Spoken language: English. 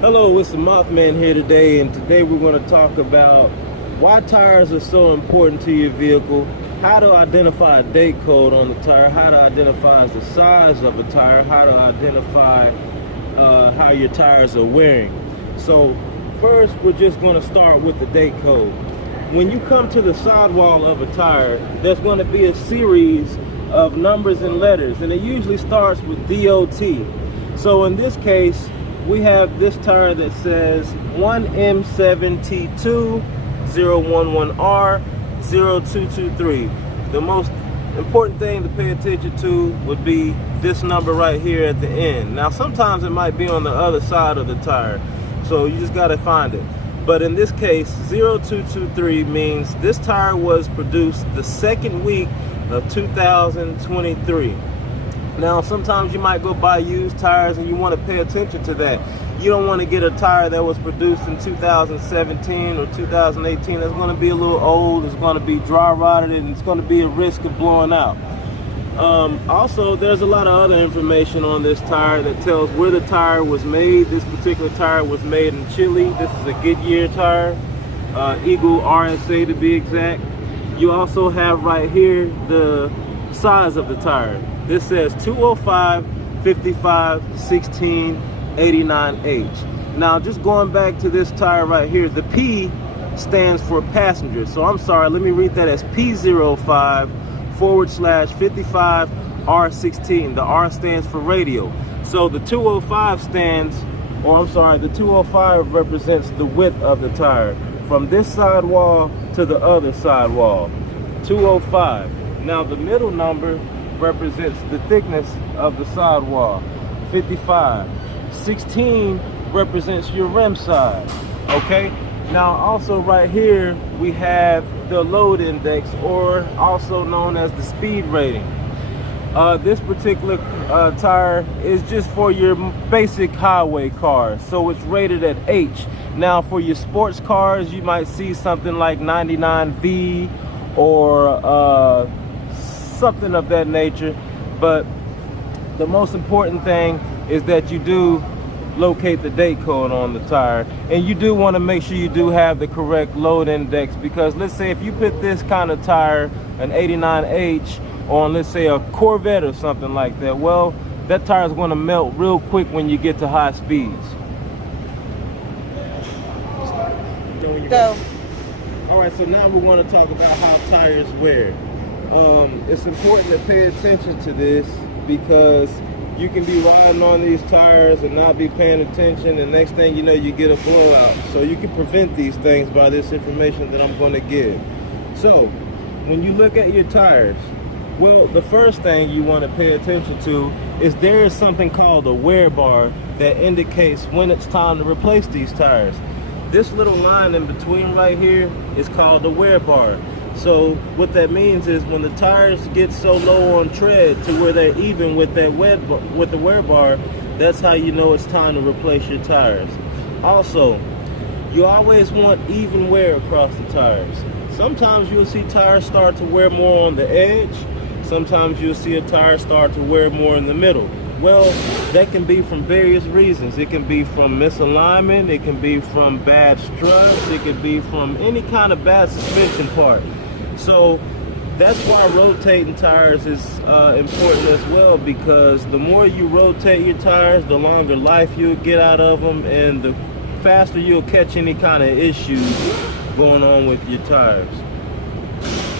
Hello, it's the Mothman here today, and today we're going to talk about why tires are so important to your vehicle, how to identify a date code on the tire, how to identify the size of a tire, how to identify how your tires are wearing. So first, we're just going to start with the date code. When you come to the sidewall of a tire, there's going to be a series of numbers and letters, and it usually starts with DOT. So in this case, we have this tire that says 1M7T2-011R-0223. The most important thing to pay attention to would be this number right here at the end. Now sometimes it might be on the other side of the tire, so you just got to find it. But in this case, 0223 means this tire was produced the second week of 2023. Now, sometimes you might go buy used tires and you want to pay attention to that. You don't want to get a tire that was produced in 2017 or 2018. That's going to be a little old, it's going to be dry rotted, and it's going to be a risk of blowing out. Also, there's a lot of other information on this tire that tells where the tire was made. This particular tire was made in Chile. This is a Goodyear tire, Eagle RSA to be exact. You also have right here the size of the tire. This says 205 55 16 89H. Now, just going back to this tire right here, the P stands for passenger. So I'm sorry, let me read that as P05/55 R16. The R stands for radio. So the 205 the 205 represents the width of the tire from this sidewall to the other sidewall. 205. Now the middle number represents the thickness of the sidewall, 55. 16 represents your rim size. Okay, now also right here we have the load index, or also known as the speed rating. This particular tire is just for your basic highway cars, so it's rated at H. Now for your sports cars, you might see something like 99V or something of that nature, but the most important thing is that you do locate the date code on the tire, and you do want to make sure you do have the correct load index, because let's say if you put this kind of tire, an 89H, on let's say a Corvette or something like that, well, that tire is going to melt real quick when you get to high speeds. Go. All right, so now we want to talk about how tires wear. It's important to pay attention to this, because you can be riding on these tires and not be paying attention, and next thing you know, you get a blowout. So you can prevent these things by this information that I'm going to give. So when you look at your tires, well, the first thing you want to pay attention to is there is something called a wear bar that indicates when it's time to replace these tires. This little line in between right here is called the wear bar. So what that means is when the tires get so low on tread to where they're even with that with the wear bar, that's how you know it's time to replace your tires. Also, you always want even wear across the tires. Sometimes you'll see tires start to wear more on the edge. Sometimes you'll see a tire start to wear more in the middle. Well, that can be from various reasons. It can be from misalignment, it can be from bad struts, it could be from any kind of bad suspension part. So that's why rotating tires is important as well, because the more you rotate your tires, the longer life you'll get out of them, and the faster you'll catch any kind of issues going on with your tires.